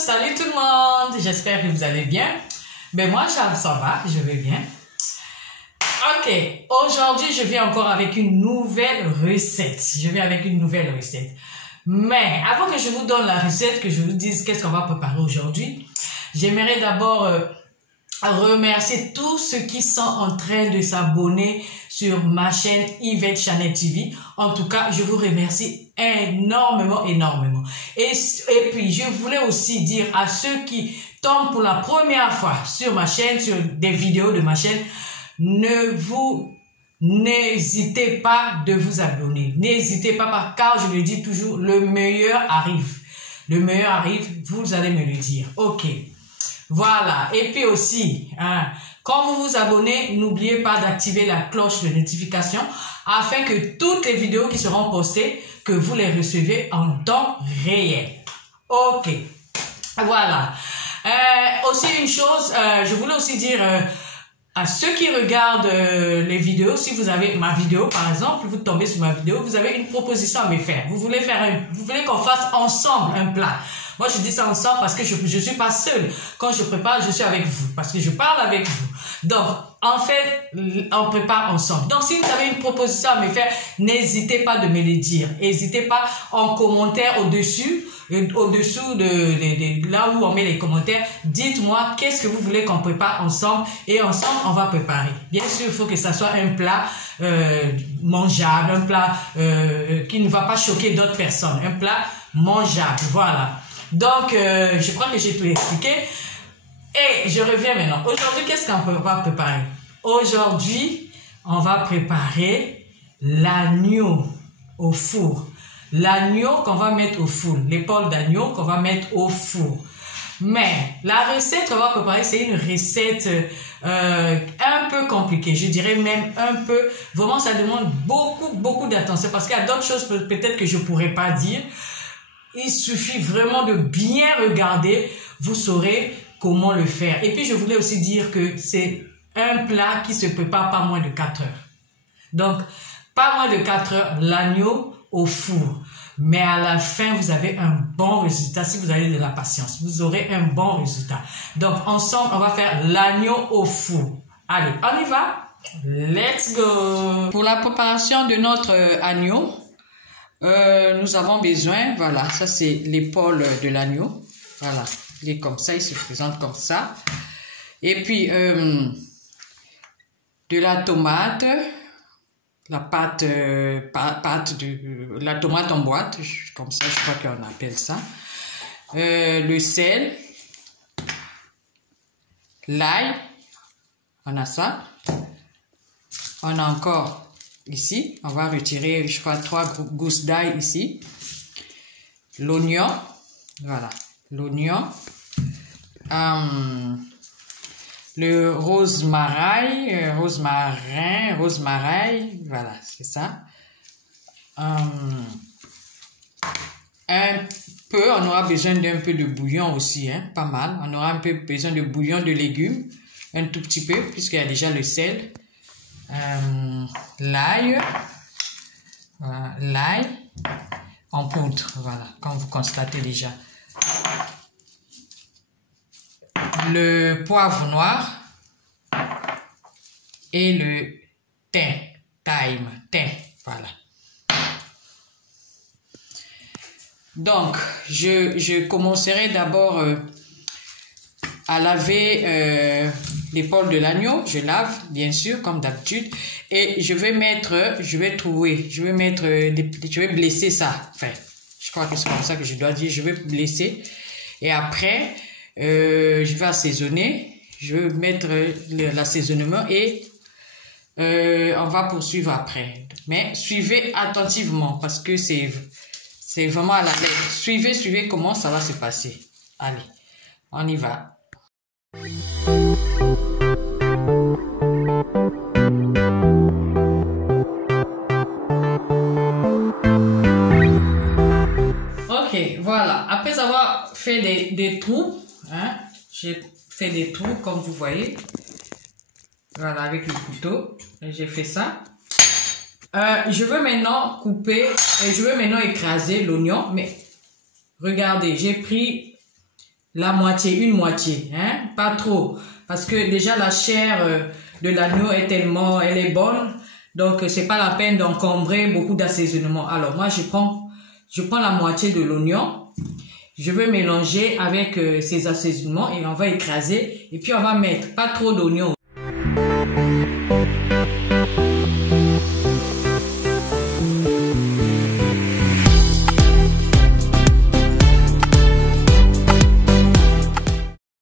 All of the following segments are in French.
salut tout le monde, j'espère que vous allez bien. Ben moi ça va, je vais bien. Ok, aujourd'hui je viens encore avec une nouvelle recette. Mais avant que je vous donne la recette, que je vous dise qu'est-ce qu'on va préparer aujourd'hui, j'aimerais d'abord remercier tous ceux qui sont en train de s'abonner sur ma chaîne Yvette Chanel TV. En tout cas, je vous remercie énormément. Et puis, je voulais aussi dire à ceux qui tombent pour la première fois sur ma chaîne, sur des vidéos de ma chaîne, n'hésitez pas de vous abonner. N'hésitez pas, car je le dis toujours, le meilleur arrive. Le meilleur arrive, vous allez me le dire. Ok. Voilà. Et puis aussi, quand vous vous abonnez, n'oubliez pas d'activer la cloche de notification afin que toutes les vidéos qui seront postées, que vous les recevez en temps réel. Ok. Voilà. Aussi une chose, je voulais aussi dire à ceux qui regardent les vidéos, si vous avez ma vidéo par exemple, vous tombez sur ma vidéo, vous avez une proposition à me faire. Vous voulez qu'on fasse ensemble un plat. Moi, je dis ça ensemble parce que je suis pas seule. Quand je prépare, je suis avec vous. Parce que je parle avec vous. Donc, en fait, on prépare ensemble. Donc, si vous avez une proposition à me faire, n'hésitez pas de me le dire. N'hésitez pas en commentaire au-dessous de là où on met les commentaires. Dites-moi qu'est-ce que vous voulez qu'on prépare ensemble. Et ensemble, on va préparer. Bien sûr, il faut que ça soit un plat mangeable. Un plat qui ne va pas choquer d'autres personnes. Un plat mangeable. Voilà. Donc, je crois que j'ai tout expliqué. Et je reviens maintenant. Aujourd'hui, qu'est-ce qu'on va préparer? Aujourd'hui, on va préparer l'agneau au four. L'agneau qu'on va mettre au four. L'épaule d'agneau qu'on va mettre au four. Mais la recette qu'on va préparer, c'est une recette un peu compliquée. Je dirais même un peu. Vraiment, ça demande beaucoup d'attention. Parce qu'il y a d'autres choses peut-être que je ne pourrais pas dire. Il suffit vraiment de bien regarder, vous saurez comment le faire. Et puis, je voulais aussi dire que c'est un plat qui se prépare pas moins de 4 heures. Donc, pas moins de 4 heures, l'agneau au four. Mais à la fin, vous avez un bon résultat. Si vous avez de la patience, vous aurez un bon résultat. Donc, ensemble, on va faire l'agneau au four. Allez, on y va? Let's go! Pour la préparation de notre agneau, nous avons besoin, voilà, ça c'est l'épaule de l'agneau, voilà, il est comme ça, il se présente comme ça, et puis de la tomate, la pâte la tomate en boîte, comme ça je crois qu'on appelle ça, le sel, l'ail, on a ça, on a encore ici, on va retirer, je crois, 3 gousses d'ail ici. L'oignon, voilà, l'oignon. Le rosemary, voilà, c'est ça. Un peu, on aura besoin d'un peu de bouillon aussi, hein, pas mal. On aura un peu besoin de bouillon de légumes, un tout petit peu, puisqu'il y a déjà le sel. L'ail, l'ail en poudre, voilà, comme vous constatez déjà. Le poivre noir et le thyme, voilà. Donc, je commencerai d'abord à laver l'épaule de l'agneau. Je lave, bien sûr, comme d'habitude. Et je vais blesser ça. Enfin, je crois que c'est comme ça que je dois dire. Je vais blesser. Et après, je vais assaisonner. Je vais mettre l'assaisonnement et on va poursuivre après. Mais suivez attentivement parce que c'est vraiment à la lettre. Suivez comment ça va se passer. Allez, on y va. Ok, voilà. Après avoir fait des trous, hein, j'ai fait des trous comme vous voyez. Voilà, avec le couteau, j'ai fait ça. Je veux maintenant couper et je veux maintenant écraser l'oignon. Mais regardez, j'ai pris la moitié, une moitié, hein, pas trop. Parce que déjà la chair de l'agneau est tellement, elle est bonne. Donc, c'est pas la peine d'encombrer beaucoup d'assaisonnement. Alors, moi, je prends la moitié de l'oignon. Je vais mélanger avec ces assaisonnements et on va écraser. Et puis, on va mettre pas trop d'oignons.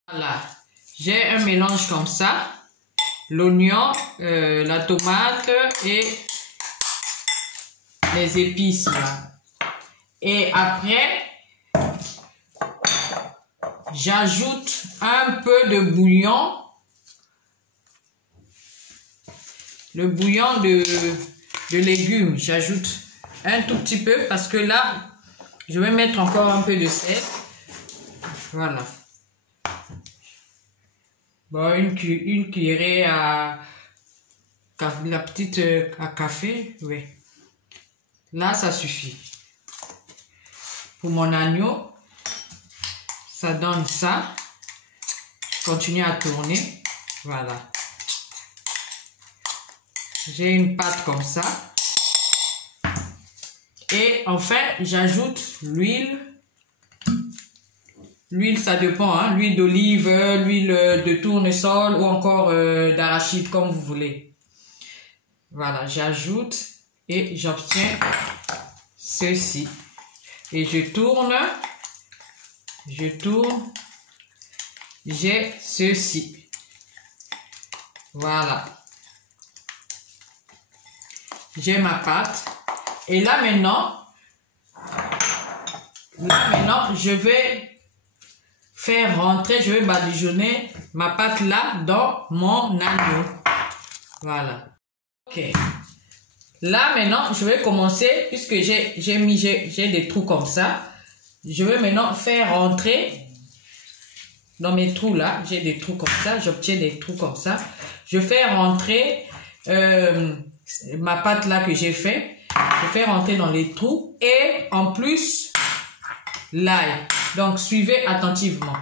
Voilà. J'ai un mélange comme ça. L'oignon, la tomate et les épices là. Et après, j'ajoute un peu de bouillon. Le bouillon de légumes, j'ajoute un tout petit peu parce que là, je vais mettre encore un peu de sel. Voilà. Bon, une cuillerée à la petite à café, oui. Là, ça suffit. Pour mon agneau, ça donne ça. Je continue à tourner. Voilà. J'ai une pâte comme ça. Et enfin, j'ajoute l'huile. L'huile, ça dépend, hein. L'huile d'olive, l'huile de tournesol ou encore d'arachide, comme vous voulez. Voilà, j'ajoute et j'obtiens ceci. Et je tourne, j'ai ceci. Voilà. J'ai ma pâte. Et là maintenant, je vais faire rentrer, je vais badigeonner ma pâte là dans mon agneau. Voilà. Ok. Là maintenant, je vais commencer, puisque j'ai des trous comme ça. Je vais maintenant faire rentrer dans mes trous là. J'ai des trous comme ça, j'obtiens des trous comme ça. Je fais rentrer ma pâte là que j'ai fait. Je fais rentrer dans les trous et en plus l'ail. Donc suivez attentivement.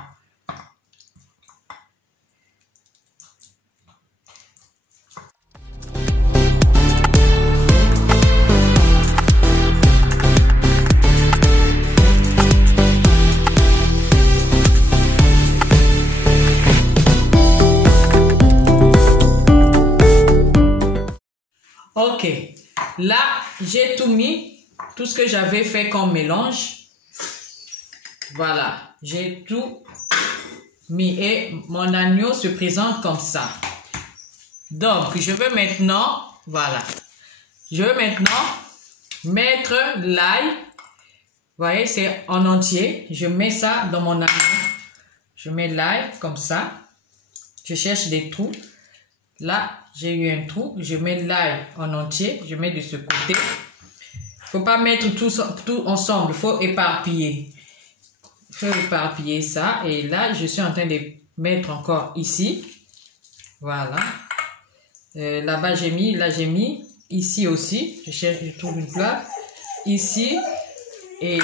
Ok, là j'ai tout mis, tout ce que j'avais fait comme mélange. Voilà, j'ai tout mis et mon agneau se présente comme ça. Donc je vais maintenant, voilà, je vais maintenant mettre l'ail. Vous voyez, c'est en entier. Je mets ça dans mon agneau. Je mets l'ail comme ça. Je cherche des trous. Là, j'ai eu un trou. Je mets l'ail en entier. Je mets de ce côté. Il ne faut pas mettre tout ensemble. Il faut éparpiller. Il faut éparpiller ça. Et là, je suis en train de mettre encore ici. Voilà. Là-bas, j'ai mis. Là, j'ai mis. Ici aussi. Je trouve une place. Ici. Et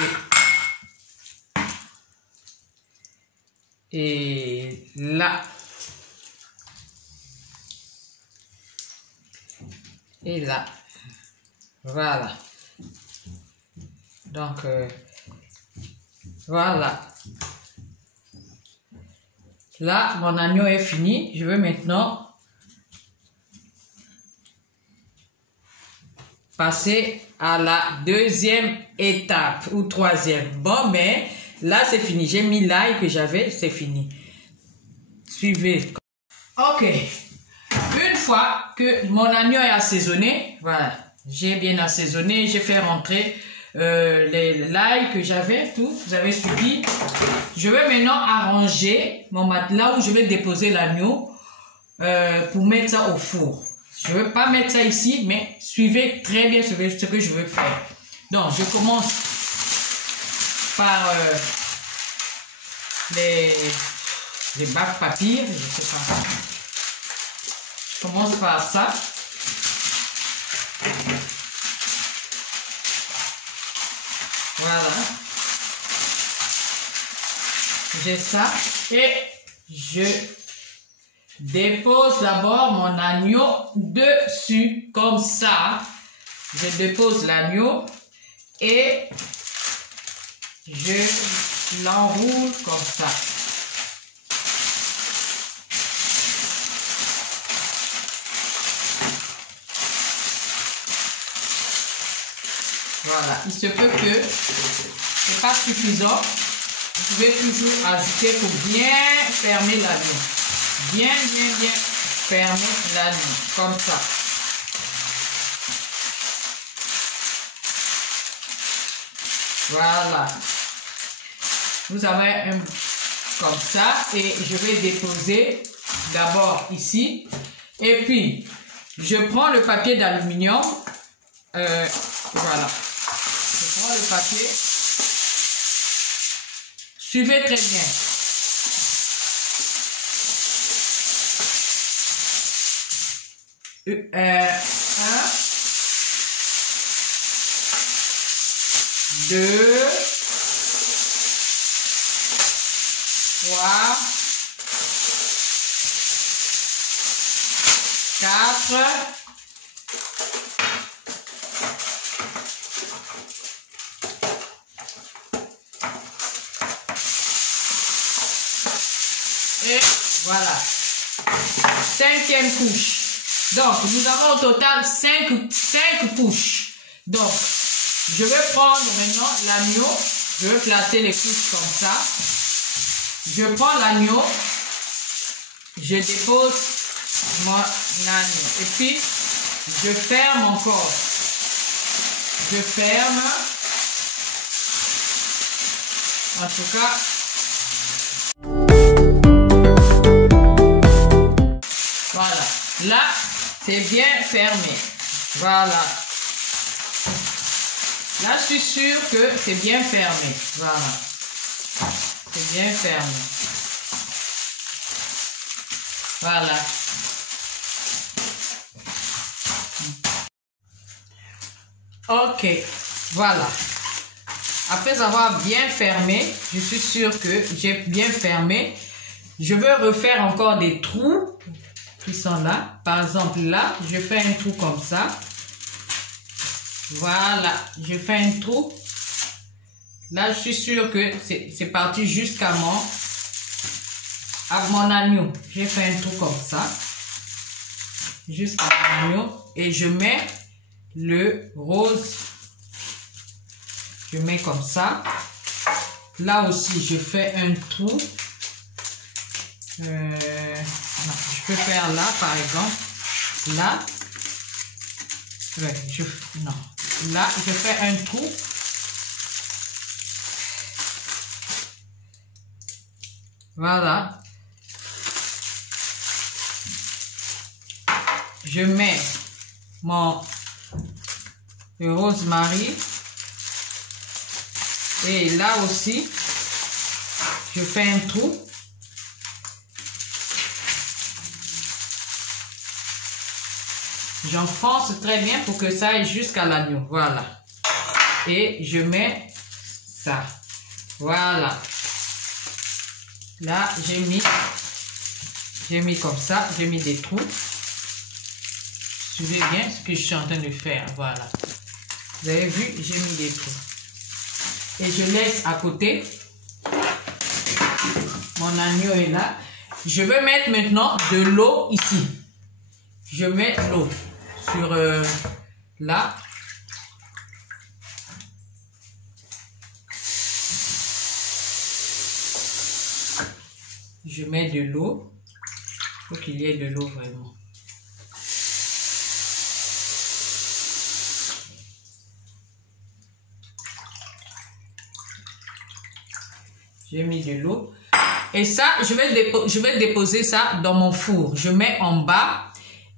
là. Et là. Voilà. Donc, voilà. Là, mon agneau est fini. Je vais maintenant passer à la deuxième étape ou troisième. Bon, mais là, c'est fini. J'ai mis l'ail que j'avais, c'est fini. Suivez. Ok. Une fois que mon agneau est assaisonné, voilà, j'ai bien assaisonné, j'ai fait rentrer l'ail que j'avais, tout, vous avez suivi. Je vais maintenant arranger mon matelas où je vais déposer l'agneau pour mettre ça au four. Je ne vais pas mettre ça ici, mais suivez très bien ce que je veux faire. Donc, je commence par les bacs papier, je sais pas. Je commence par ça. Voilà. j'ai ça. Et je dépose d'abord mon agneau dessus, comme ça. Je dépose l'agneau et je l'enroule comme ça. Voilà, il se peut que ce n'est pas suffisant. Vous pouvez toujours ajouter pour bien fermer l'agneau. Bien fermer l'agneau, comme ça. Voilà. Vous avez un comme ça et je vais déposer d'abord ici. Et puis, je prends le papier d'aluminium. Voilà. Je prends le papier. Suivez très bien. Un, 2, 3, 4, 'et voilà. 5e couche. Donc, nous avons au total 5 couches. Donc, je vais prendre maintenant l'agneau. Je vais placer les couches comme ça. Je prends l'agneau. Je dépose mon agneau. Et puis, je ferme encore. Je ferme. En tout cas. Voilà. Là, c'est bien fermé. Voilà. Là, je suis sûre que c'est bien fermé. Voilà. C'est bien fermé. Voilà. Ok. Voilà. Après avoir bien fermé, je suis sûre que j'ai bien fermé. Je veux refaire encore des trous qui sont là. Par exemple, là, je fais un trou comme ça. Voilà, je fais un trou. Là, je suis sûre que c'est parti jusqu'à mon agneau. J'ai fait un trou comme ça. Jusqu'à mon agneau. Et je mets le rose. Je mets comme ça. Là aussi, je fais un trou. Non, je peux faire là, par exemple. Là. Ouais, non. Là, je fais un trou. Voilà. Je mets le rosemary. Et là aussi, je fais un trou. J'enfonce très bien pour que ça aille jusqu'à l'agneau. Voilà. Et je mets ça. Voilà. Là, j'ai mis comme ça. J'ai mis des trous. Suivez bien ce que je suis en train de faire. Voilà. Vous avez vu, j'ai mis des trous. Et je laisse à côté. Mon agneau est là. Je vais mettre maintenant de l'eau ici. Je mets l'eau sur là. Je mets de l'eau. Il faut qu'il y ait de l'eau vraiment. J'ai mis de l'eau. Et ça, je vais déposer ça dans mon four. Je mets en bas.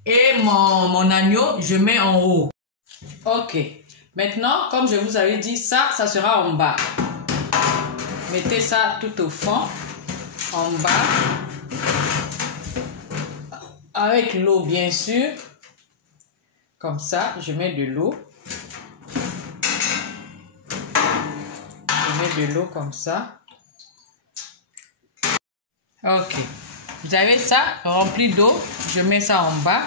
Et mon agneau, je mets en haut. Ok. Maintenant, comme je vous avais dit, ça sera en bas. Mettez ça tout au fond. En bas. Avec l'eau, bien sûr. Comme ça, je mets de l'eau. Je mets de l'eau comme ça. Ok. Vous avez ça rempli d'eau. Je mets ça en bas.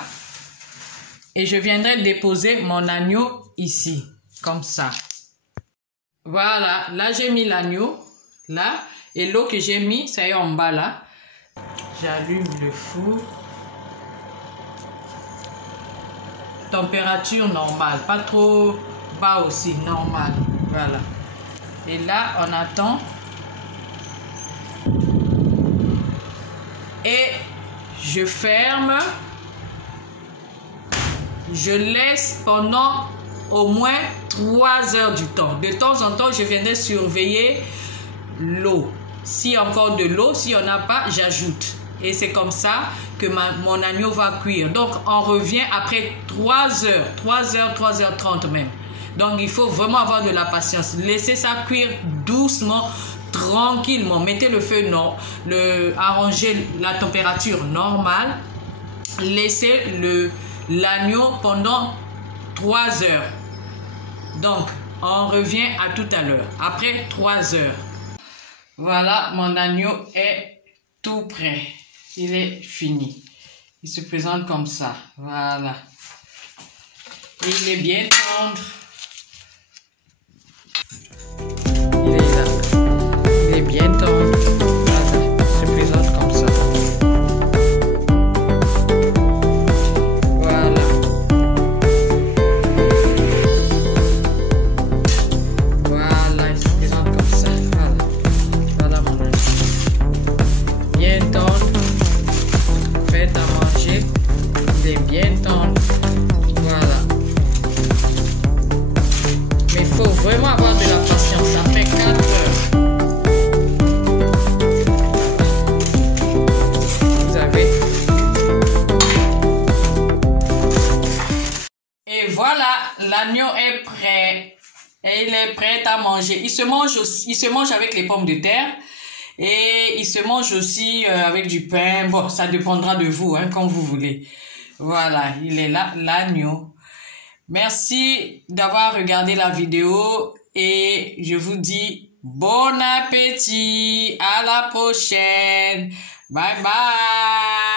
Et je viendrai déposer mon agneau ici. Comme ça. Voilà. Là, j'ai mis l'agneau. Là. Et l'eau que j'ai mis, ça est en bas là. J'allume le four. Température normale. Pas trop bas aussi. Normal. Voilà. Et là, on attend. Et je ferme. Je laisse pendant au moins 3 heures du temps. De temps en temps, je viendrai surveiller l'eau. S'il y a encore de l'eau, s'il n'y en a pas, j'ajoute. Et c'est comme ça que mon agneau va cuire. Donc, on revient après 3 heures. 3 heures, 3h30 même. Donc, il faut vraiment avoir de la patience. Laissez ça cuire doucement, tranquillement. Mettez le feu, non. Arrangez la température normale. Laissez l'agneau pendant 3 heures. Donc, on revient à tout à l'heure. Après 3 heures. Voilà, mon agneau est tout prêt. Il est fini. Il se présente comme ça. Voilà. Il est bien tendre. Il est là. Il est bien tendre. Voilà. Il se présente comme ça. Voilà. Voilà, il se présente comme ça. Voilà. Voilà mon agneau. Bien tendre. Faites à manger. Il est bien tendre. Voilà. Mais il faut vraiment avoir de la patience. Ça fait 4 heures. Vous avez. Et voilà, l'agneau est prêt. Et il est prêt à manger. Il se mange aussi, il se mange avec les pommes de terre. Et il se mange aussi avec du pain. Bon, ça dépendra de vous, hein, comme vous voulez. Voilà, il est là, l'agneau. Merci d'avoir regardé la vidéo et je vous dis bon appétit. À la prochaine. Bye bye.